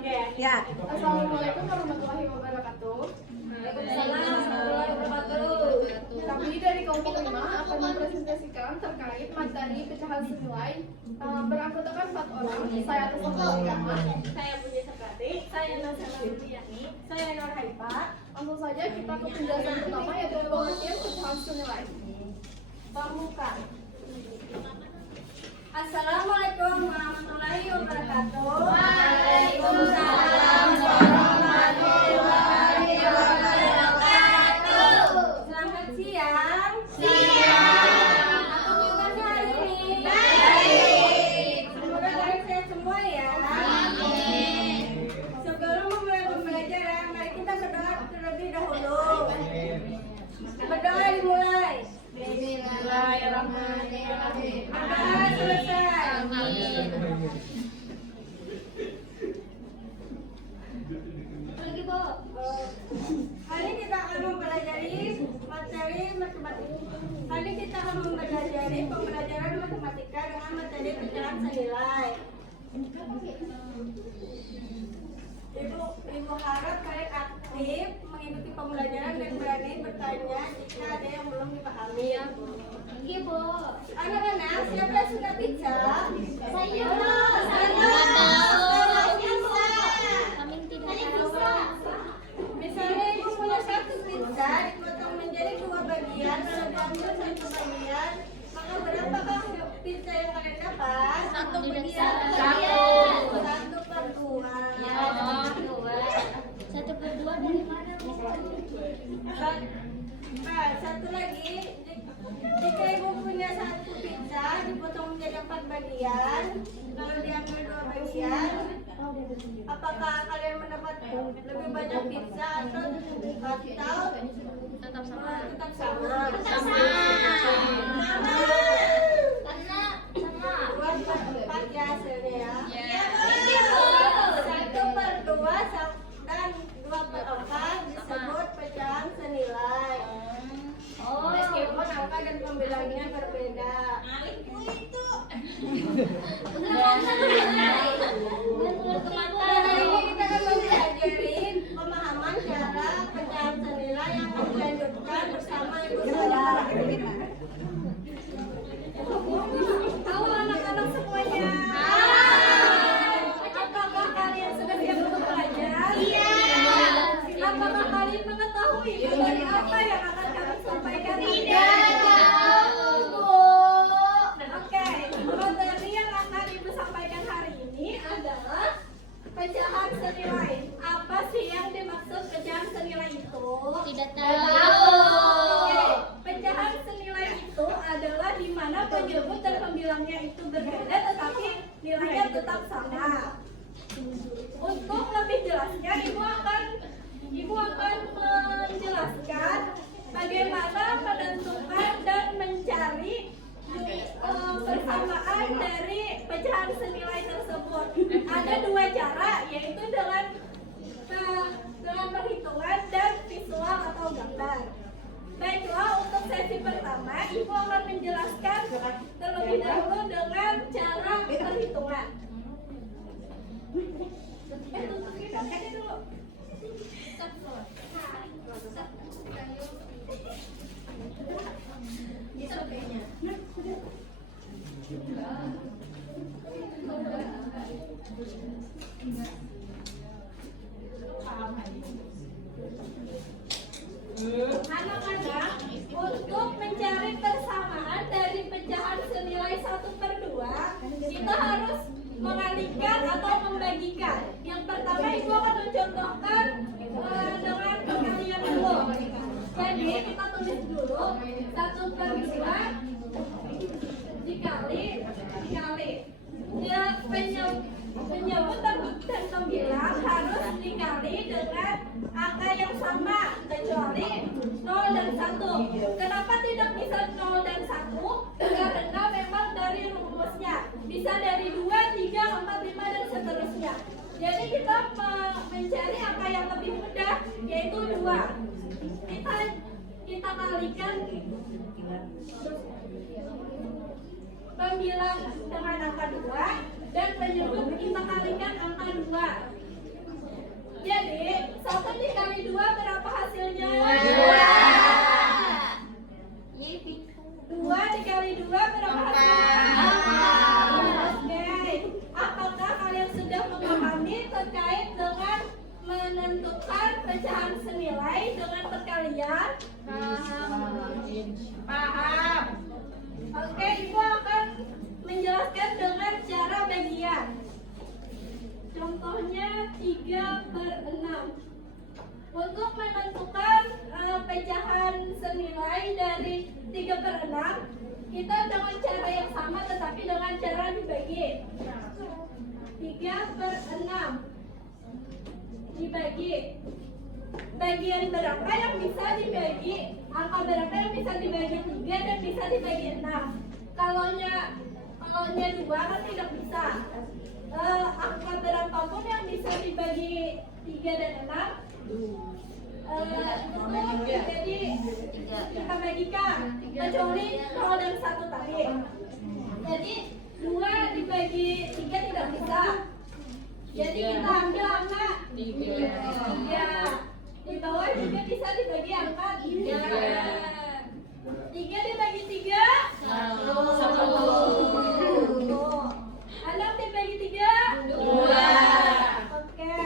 Ya. Assalamualaikum warahmatullahi wabarakatuh. Waalaikumsalam warahmatullahi wabarakatuh. Kami dari kelompok 5 akan mempresentasikan terkait materi pecahan senilai beranggotakan 4 orang. Saya atas nama Rama. Saya Budi Saprati, saya Nasana Rudiani, saya Nur Haifa. Langsung saja kita ke penjelasan pertama yaitu pengertian pecahan senilai. Pramuka. Assalamualaikum warahmatullahi wabarakatuh. Waalaikumsalam warahmatullahi wabarakatuh. Selamat siang. Siang. Apa kabarnya hari ini? Baik. Semoga kalian sehat semua ya. Amin. Sebelum memulai pembelajaran, mari kita berdoa terlebih dahulu. Berdoa dimulai. Bismillahirrahmanirrahim. Berdoa selesai. Amin. Lagi, Bu. Hari ini kita akan mempelajari materi matematika. Hari ini kita akan mempelajari pembelajaran matematika dengan materi pecahan senilai. Ibu harap kalian aktif mengikuti pembelajaran dan berani bertanya jika ada yang belum dipahami. Iya, Bu. Anak-anak, siapa yang suka pizza? Saya. Kami tidak bisa. Misalnya ibu punya satu pizza dipotong menjadi 2 bagian, kalau diambil 1 bagian, maka berapakah pizza yang kalian dapat? 1 bagian. 1/2. Ya, 1/2 dari mana? Nah, satu lagi, jika ibu punya satu pizza dipotong menjadi 4 bagian, kalau diambil 2 bagian, apakah kalian mendapat lebih banyak pizza atau tetap sama? Tetap sama. Dua per 4 ya hasilnya ya. 1/2 dan 2/4 disebut pecahan senilai. Meskipun angka dan pembilangnya berbeda. Hari ini kita akan mempelajari pemahaman cara pecahan senilai yang akan dilanjutkan bersama Ibu Sarah. Halo anak-anak semuanya. Apakah kalian sudah siap untuk belajar? Iya. Apakah kalian mengetahui materi apa yang akan kami sampaikan? Tidak. Oke, materi yang akan Ibu sampaikan hari ini adalah pecahan senilai. Apa sih yang dimaksud pecahan senilai itu? Tidak tahu. Oke, pecahan senilai itu adalah di mana penyebut dan pembilangnya itu berbeda tetapi nilainya tetap sama. Untuk lebih jelasnya, Ibu akan menjelaskan bagaimana menentukan dan mencari persamaan dari pecahan senilai tersebut. Ada 2 cara, yaitu dengan perhitungan dan visual atau gambar. Baiklah, untuk sesi pertama, Ibu akan menjelaskan terlebih dahulu dengan cara perhitungan. Tutupin aja dulu. Bisa kayaknya. Anak-anak, untuk mencari persamaan dari pecahan senilai 1/2, kita harus mengalihkan atau membagikan. Yang pertama, Ibu akan mencontohkan dengan pengalian dulu. Jadi kita tulis dulu 1/2 dikali. Ya, penyebut dan pembilang harus dikali dengan angka yang sama kecuali 0 dan 1. Kenapa tidak bisa 0 dan 1? Karena memang dari rumusnya bisa dari 2, 3, 4, 5 dan seterusnya. Jadi kita mencari angka yang lebih mudah, yaitu 2. Kita kalikan pembilang dengan angka 2 dan penyebut kita kalikan angka 2. 1 dikali 2 berapa hasilnya? 2 dikali 2 berapa hasilnya? Oke. Apakah kalian sudah memahami terkait dengan menentukan pecahan senilai dengan perkalian? Paham. Oke, Ibu akan menjelaskan dengan cara bagian. Contohnya 3/6. Untuk menentukan pecahan senilai dari 3/6, kita dengan cara yang sama tetapi dengan cara dibagi. 3/6 dibagi. Bagian berapa yang bisa dibagi? Angka berapa yang bisa dibagi 3 dan bisa dibagi 6? Kalau 2 kan tidak bisa. Angka berapapun yang bisa dibagi 3 dan 6 itu jadi kita bagikan, kecuali 0 dan 1 tadi. Jadi 2 dibagi 3 tidak bisa. Jadi kita ambil angka 3. Di bawah juga bisa dibagi angka 3. 3 dibagi 3 1. 6 dibagi 3 2. Oke.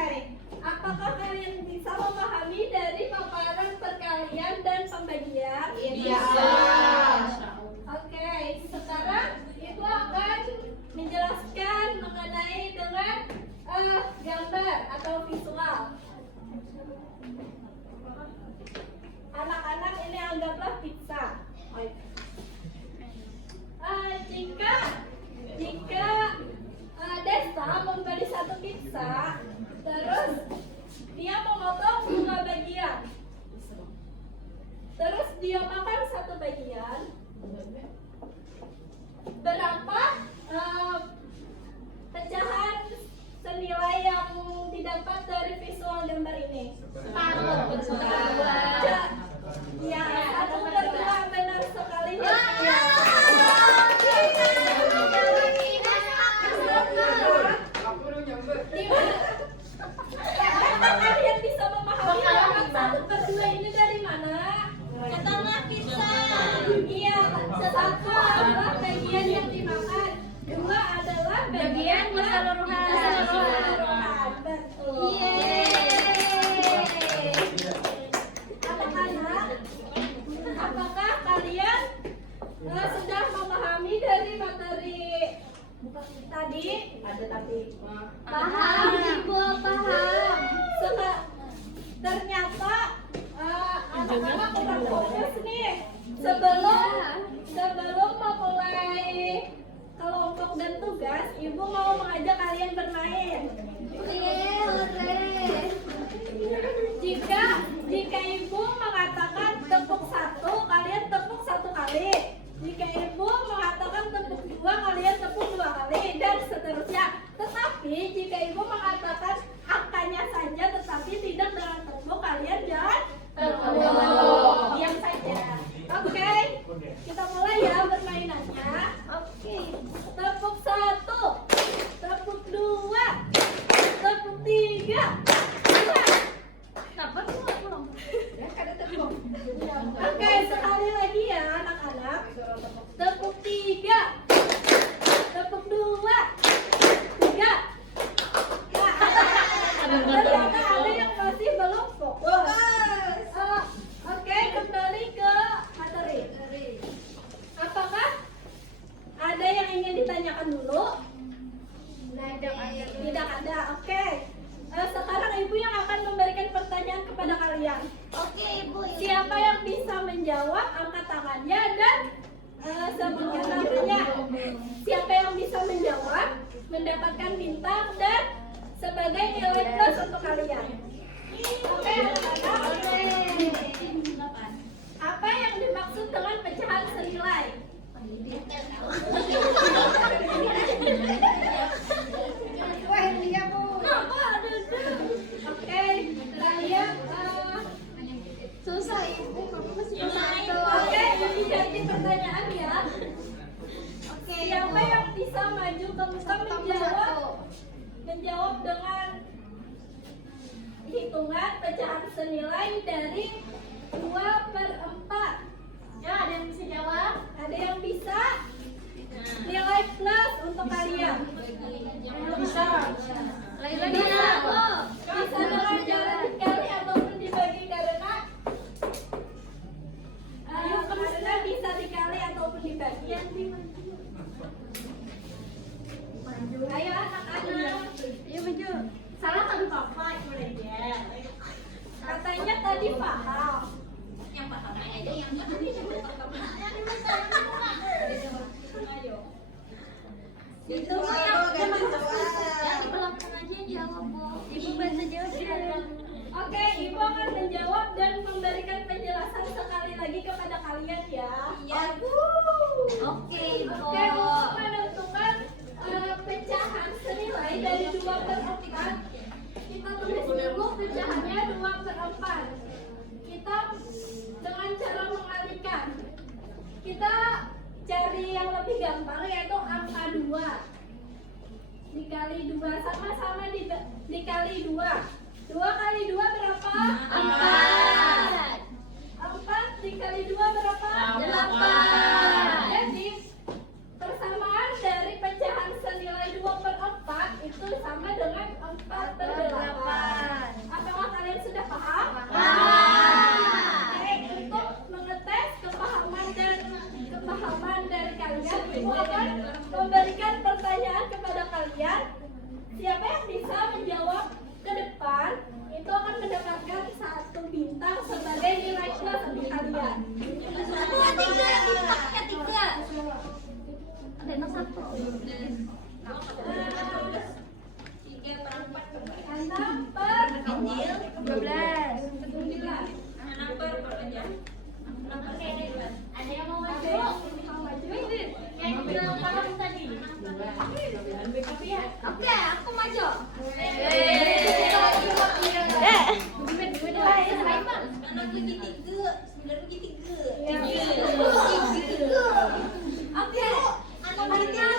Apakah kalian bisa memahami dari paparan perkalian dan pembagian? Bisa. Oke, sekarang Ibu akan menjelaskan mengenai dengan gambar atau visual. Anak-anak ini anggaplah pizza. Jika Desta membeli 1 pizza, terus dia memotong 2 bagian, terus dia makan 1 bagian, berapa pecahan senilai yang didapat dari visual gambar ini? Ya, 1/2 benar sekali. Kalian bisa memahami bahwa 1/2 ini dari mana? Setengah pizza. Iya, 1 adalah bagian yang dimakan, 2 adalah bagian keseluruhan. Betul. Anak-anak, apakah kalian sudah memahami dari materi tadi? Ada tapi. Paham, Ibu, paham. Ternyata anak-anak kurang fokus nih. Sebelum memulai kelompok dan tugas, Ibu mau mengajak kalian bermain. Jika Ibu mengatakan tepuk 1, kalian tepuk 1 kali. Jika Ibu mengatakan tepuk 2, kalian tepuk 2 kali, dan seterusnya. Tetapi jika Ibu mengatakan angkanya saja tetapi tidak dengan tepuk, kalian jangan diam saja. Oke, kita mulai ya permainannya. Oke, tepuk 1, tepuk 2, tepuk 3. Oke, sekali lagi ya anak-anak. Tepuk 3, tepuk 2, 3. Ternyata ada yang masih belum fokus. Oke, kembali ke materi. Apakah ada yang ingin ditanyakan dulu? Tidak ada. Oke. Sekarang Ibu yang akan memberikan pertanyaan kepada kalian. Oke, Ibu. Siapa yang bisa menjawab, angkat tangannya dan sebutkan namanya. Siapa yang bisa menjawab mendapatkan bintang dan sebagai nilai plus untuk kalian. Oke, anak-anak. Apa yang dimaksud dengan pecahan senilai? Oke, kalian Susah, Ibu. Kamu masih satu. Oke, jadi ganti pertanyaan ya. Oke, siapa yang bisa maju ke muka menjawab dengan hitungan hitungan pecahan senilai dari 2/4. Ya, ada yang bisa jawab? Ada yang bisa? Nilai plus untuk kalian. Bisa. Bisa dengan cara dikali ataupun dibagi karena karena bisa dikali ataupun dibagi. Ayo anak-anak. Ayo maju. Salah satu papa ya. Katanya tadi paham. Yang paham aja yang tadi Ayo. Itu Nanti belakang aja jawab, Bu. Ibu bisa jawab. Oke, Ibu akan menjawab dan memberikan penjelasan sekali lagi kepada kalian ya. Iya. Oke, Ibu. Oke, untuk menentukan pecahan senilai dari 2/4, kita tulis dulu pecahannya 2/4. Kita dengan cara mengalihkan, kita cari yang lebih gampang yaitu angka 2 dikali 2, sama-sama dikali 2. 2 kali 2 berapa? 4. 4 dikali 2 berapa? 8. Jadi persamaan dari pecahan senilai 2/4 itu sama dengan 4/8. Apakah kalian sudah paham? Oke, untuk mengetes kepahaman dari kalian, Ibu akan memberikan pertanyaan kepada kalian. Siapa yang bisa menjawab ke depan itu akan mendapatkan 1 bintang sebagai nilai plus untuk kalian. Ketiga. Ada nomor 1. 6/12. Ada yang mau maju? Yang bilang paham tadi. Oke, aku maju. Oke,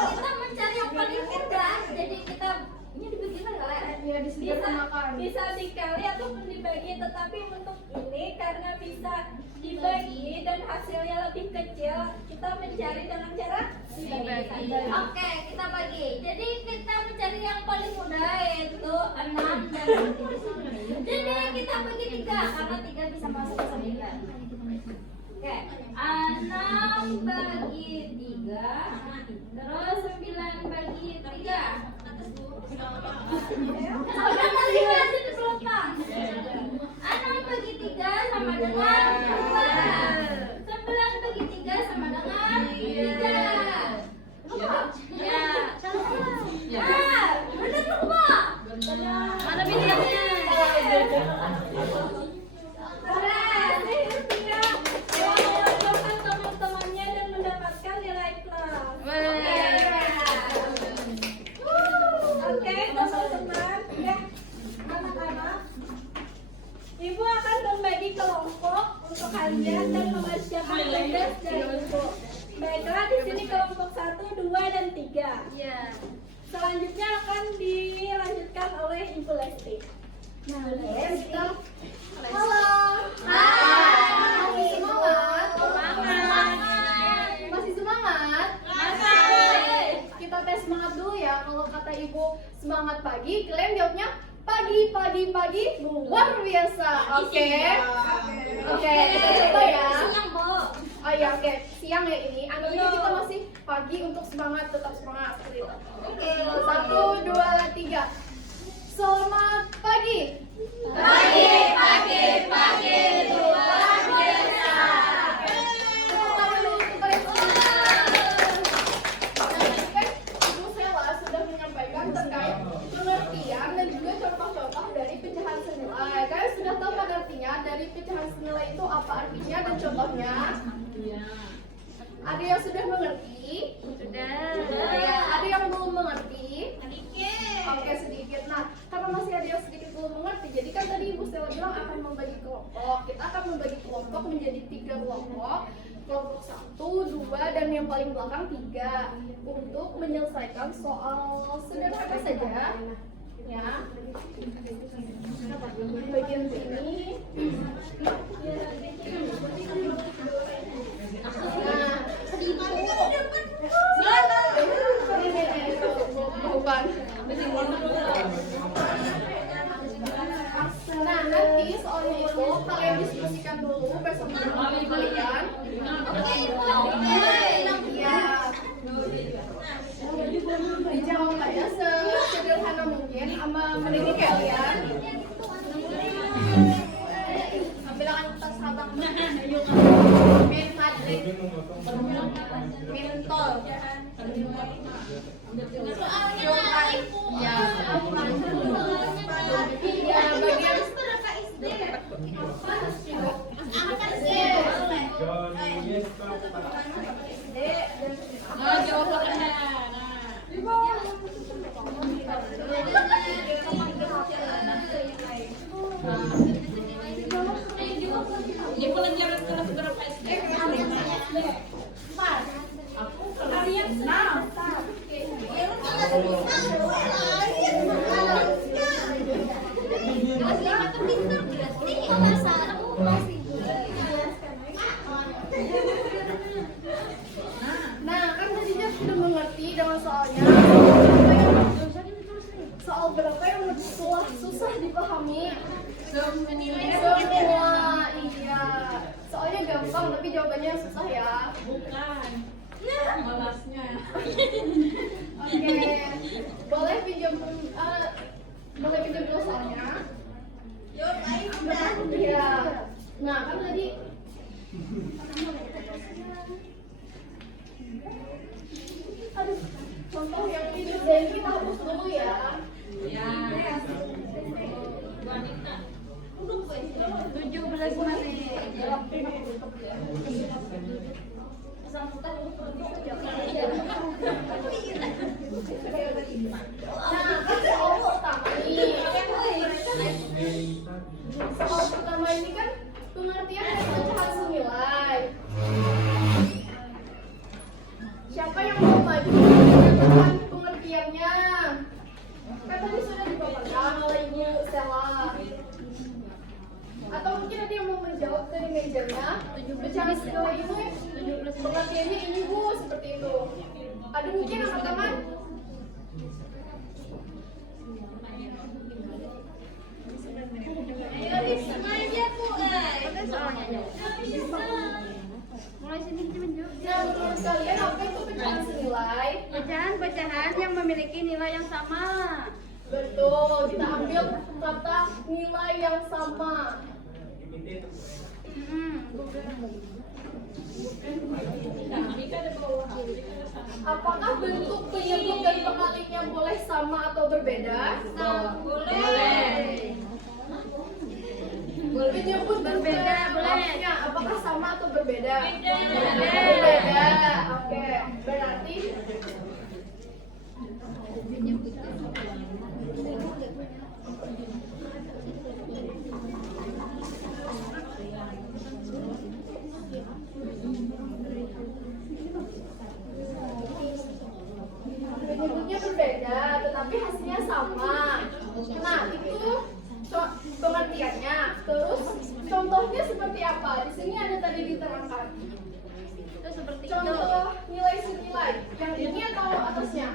kita mencari yang paling mudah. Jadi kita ini dibagi mana kalian? Ya disederhanakan. Bisa dikali ataupun dibagi, tetapi untuk ini karena bisa dibagi dan hasilnya lebih kecil, kita mencari dengan cara dibagi. Oke, kita bagi. Jadi kita mencari yang paling mudah yaitu 6 dan 7. Jadi kita bagi 3 karena 3 bisa masuk ke 9. Oke, 6 bagi 3, terus 9 bagi 3. Udah kali aja dipelukan. 6 bagi 3 sama dengan 2. 9 bagi 3 sama dengan 3. Ya, salah. Benar lupa. Mana bintangnya? Teman-temannya dan mendapatkan nilai plus. Oke, teman-teman, ya, anak-anak, Ibu akan membagi kelompok untuk kalian dan membacakan tugas dari Ibu. Baiklah, di sini kelompok 1, 2, dan 3. Iya. Selanjutnya akan dilanjutkan oleh Ibu Lesti. Nah, kita Halo. masih semangat? Masih semangat? Kita tes semangat dulu ya. Kalau kata Ibu semangat pagi, kalian jawabnya pagi luar biasa. Oke. Oke, kita coba ya. Siang, Bu. Oh iya, oke. Siang ya ini. Anggap aja kita masih pagi untuk semangat, tetap semangat seperti itu. Oke. 1, 2, 3. Selamat pagi. Pagi luar biasa. Tepuk tangan dulu untuk kalian semua. Tadi kan Ibu Sela sudah menyampaikan terkait pengertian dan juga contoh-contoh dari pecahan senilai. Kalian sudah tahu kan artinya dari pecahan senilai itu apa artinya dan contohnya? Ada yang sudah mengerti? Sudah. Ada yang belum mengerti? Sedikit. Oke, sedikit. Nah, karena masih ada yang sedikit belum mengerti, jadi kan tadi Ibu Stella bilang akan membagi kelompok. Kita akan membagi kelompok menjadi 3 kelompok. Kelompok 1, 2, dan yang paling belakang 3. Untuk menyelesaikan soal sederhana saja. Ya. Bagi nih soalnya itu kalian diskusikan dulu bersama teman kalian. Iya. Dijawab aja sesederhana mungkin sama mendidik kalian. Bilangan tas abang. Min madrid. Mentol. Soalnya ya. Ya bagian Ini pelajaran kelas berapa SD? Kalian senang? Nah, kan tadinya sudah mengerti dengan soalnya. Soal berapa yang lebih susah dipahami? Semua, iya. Soalnya gampang, tapi jawabannya susah ya. Bukan. Malasnya. Oke, boleh pinjam dulu soalnya. Iya. Nah, kan tadi aduh, contoh yang ini jadi kita hapus dulu ya. Ya. Wanita. 17 menit. Nah, kan soal pertama nih. Soal pertama ini kan pengertian dan pecahan senilai. Siapa yang mau maju menentukan pengertiannya? Kan tadi sudah dipaparkan oleh Ibu Stella. Atau mungkin ada yang mau menjawab dari mejanya? Pecahan senilai ini pengertiannya ini Bu, seperti itu. Ada mungkin teman-teman? Ayo semuanya Bu, mulai sini menunjuk. Nah, menurut kalian apa itu pecahan senilai? Pecahan yang memiliki nilai yang sama. Betul, kita ambil kata nilai yang sama. Apakah bentuk penyebut dan pengalinya boleh sama atau berbeda? Boleh. Penyebut Berbeda, boleh. pengalinya apakah sama atau berbeda? Berbeda. Berbeda. Oke, berarti penyebutnya berbeda, tetapi hasilnya sama. Nah, itu pengertiannya. Terus contohnya seperti apa? Di sini ada tadi diterangkan. Itu seperti Contoh nilai senilai. Yang ini atau atasnya?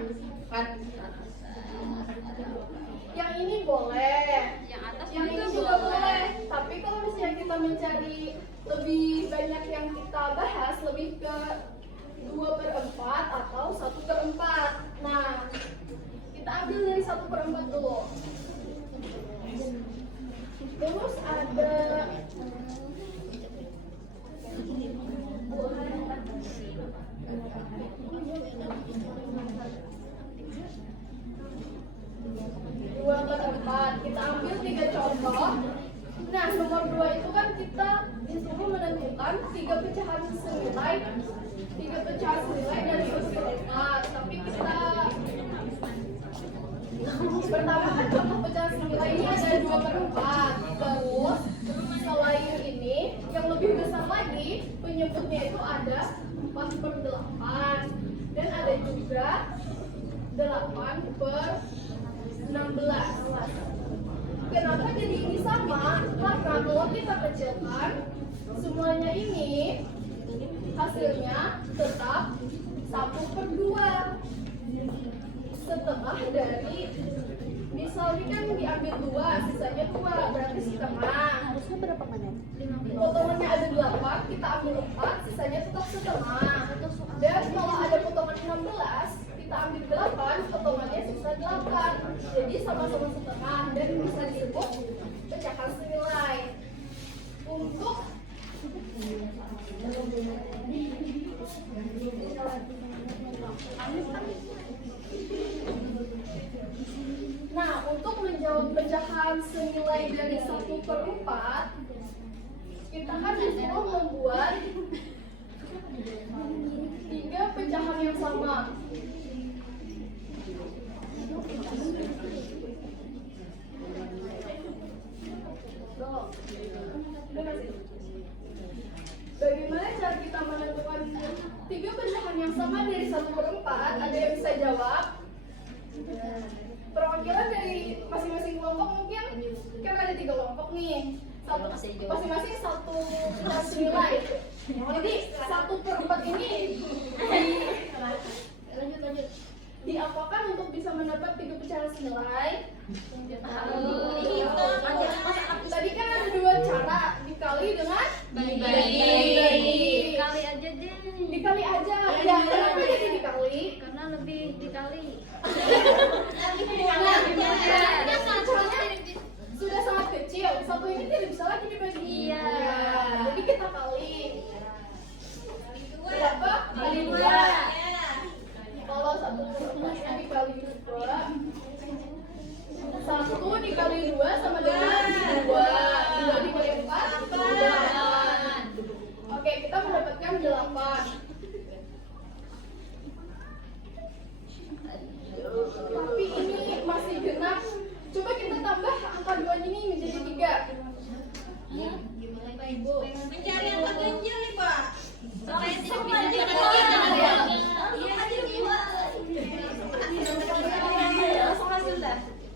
Yang ini boleh. yang atas Yang ini juga boleh. Tapi kalau misalnya kita mencari lebih banyak yang kita bahas, lebih ke 2/4 atau 1/4. Nah, kita ambil dari 1/4 dulu. Terus ada dua per empat. Kita ambil 3 contoh. Nah, nomor 2 itu kan kita disuruh menentukan 3 pecahan senilai. 3 pecahan senilai dari 1/4. Tapi kita pertama kan contoh pecahan senilai ini ada 2/4. Terus selain ini yang lebih besar lagi penyebutnya itu ada 4/8 dan ada juga 8/16. Kenapa jadi ini sama? Karena kalau kita kecilkan semuanya ini hasilnya tetap 1/2. Setengah dari, misalnya kan diambil 2, sisanya 2, berarti setengah. potongannya ada 8, kita ambil 4, sisanya tetap setengah. Dan kalau ada potongan 16, kita ambil 8, potongannya sisa 8. Jadi sama-sama setengah dan bisa disebut pecahan senilai. Untuk Nah, untuk menjawab pecahan senilai dari 1/4, kita kan disuruh membuat 3 pecahan yang sama. Bagaimana cara kita menentukan 3 pecahan yang sama dari 1/4? Ada yang bisa jawab? Perwakilan dari masing-masing kelompok mungkin kan ada 3 kelompok nih. Masing-masing satu pecahan senilai. Jadi 1/4 ini diapakan untuk bisa mendapat 3 pecahan senilai? Tadi kan ada 2 cara, dikali dengan dibagi. Kali aja deh. Dikali aja. Ya, kenapa jadi dikali? Karena lebih dikali. Caranya sudah sangat kecil. Satu ini tidak bisa lagi dibagi. Iya. Jadi kita kali. Berapa? Kali 2. Kalau 1/4 dikali 2, 1 dikali 2 sama dengan 2. 2 dikali 4, 8. Oke, kita mendapatkan 8. Tapi ini masih genap. Coba kita tambah angka 2 ini menjadi 3. Gimana Pak Ibu? Mencari yang terganjil nih Pak. Supaya tidak bisa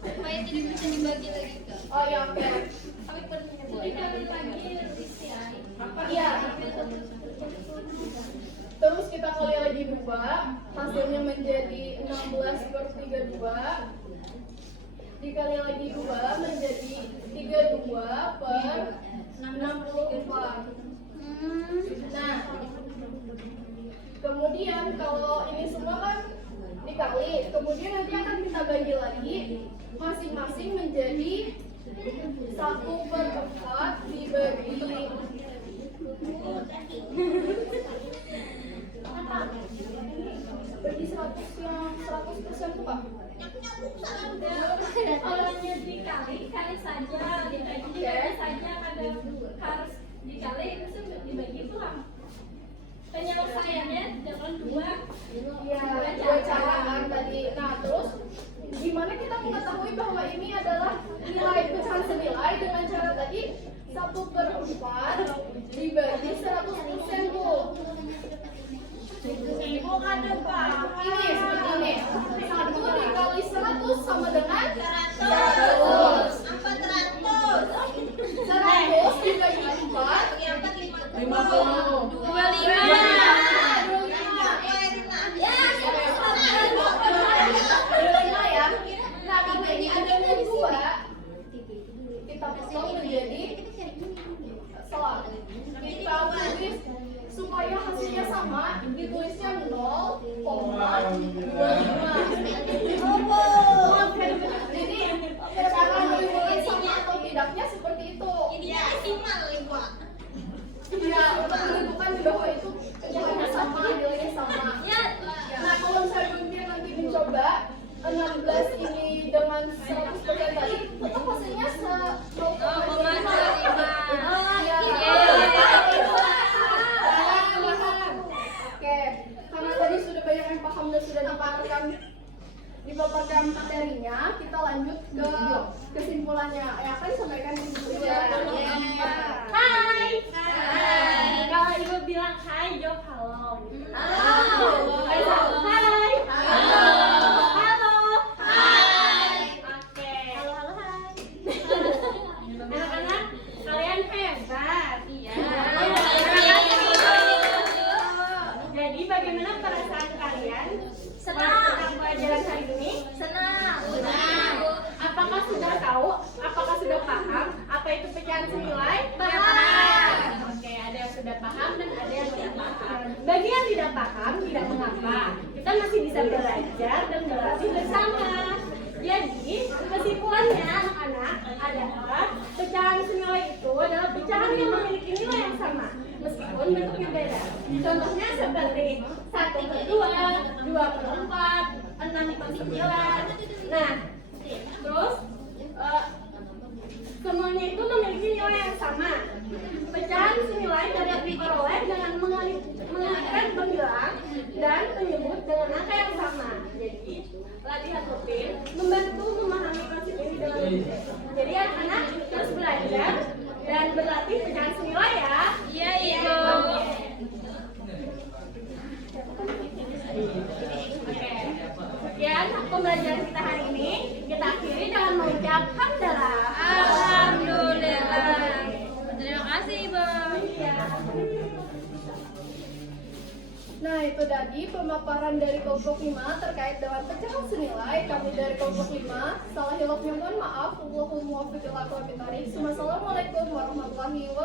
Supaya tidak bisa dibagi lagi ke. Oh ya, oke. Iya. Terus kita kali lagi 2, hasilnya menjadi 16/32. Dikali lagi 2 menjadi 32/64. Nah, kemudian kalau ini semua kan dikali, kemudian nanti akan kita bagi lagi masing-masing menjadi 1/4 dibagi bagi 100 yang 100% tuh Pak. Kalau dikali, kali saja, dibagi saja, ada harus dikali itu dibagi pulang. Penyelesaiannya dengan 2. Iya, 2 cara kan tadi. Nah, terus gimana kita mengetahui bahwa ini adalah nilai pecahan senilai dengan cara tadi 1/4 dibagi 100%, Bu. Ibu ada Pak. Ini seperti ini. 1 dikali 100 sama dengan 100. 100 dibagi 4 50. 25 ya. Nah, karena ini ada 2, kita potong menjadi salah. Kita tulis supaya hasilnya sama, ditulisnya 0,25. Jadi cara menentukan sama atau tidaknya seperti itu. Ya, untuk menentukan bahwa itu pecahannya sama, nilainya sama. Nah, kalau misalnya Buntir nanti mencoba 16 ini dengan 100% tadi, tetap hasilnya 0,25. Oke, karena tadi sudah banyak yang paham dan sudah dipaparkan materinya, kita lanjut ke kesimpulannya. Ya, akan disampaikan di situ ya. Hai. Kalau Ibu bilang hai, jawab halo. Hai. Oke. Anak-anak, kalian hebat. Iya. Jadi bagaimana perasaan kalian? Tentang pelajaran hari ini? Senang. Apakah sudah tahu? Apakah sudah paham apa itu pecahan senilai? belajar dan berlatih bersama. Jadi, kesimpulannya anak-anak adalah pecahan senilai itu adalah pecahan yang memiliki nilai yang sama, meskipun bentuknya beda. Contohnya seperti 1/2, 2/4, 6/9. Nah, terus semuanya itu memiliki nilai yang sama. Pecahan senilai dapat diperoleh dengan mengalihkan pembilang dan menyebut dengan angka yang sama. Jadi, latihan rutin membantu memahami konsep ini dengan lebih baik. Jadi anak-anak terus belajar dan berlatih pecahan senilai ya. Iya, Ibu. Oke. Sekian pembelajaran kita hari ini. Kita akhiri dengan mengucap hamdalah. Alhamdulillah. Terima kasih, Ibu. Nah, itu tadi pemaparan dari kelompok 5 terkait dengan pecahan senilai. Kami dari kelompok 5, salah hilafnya mohon maaf. Wassalamualaikum warahmatullahi wabarakatuh.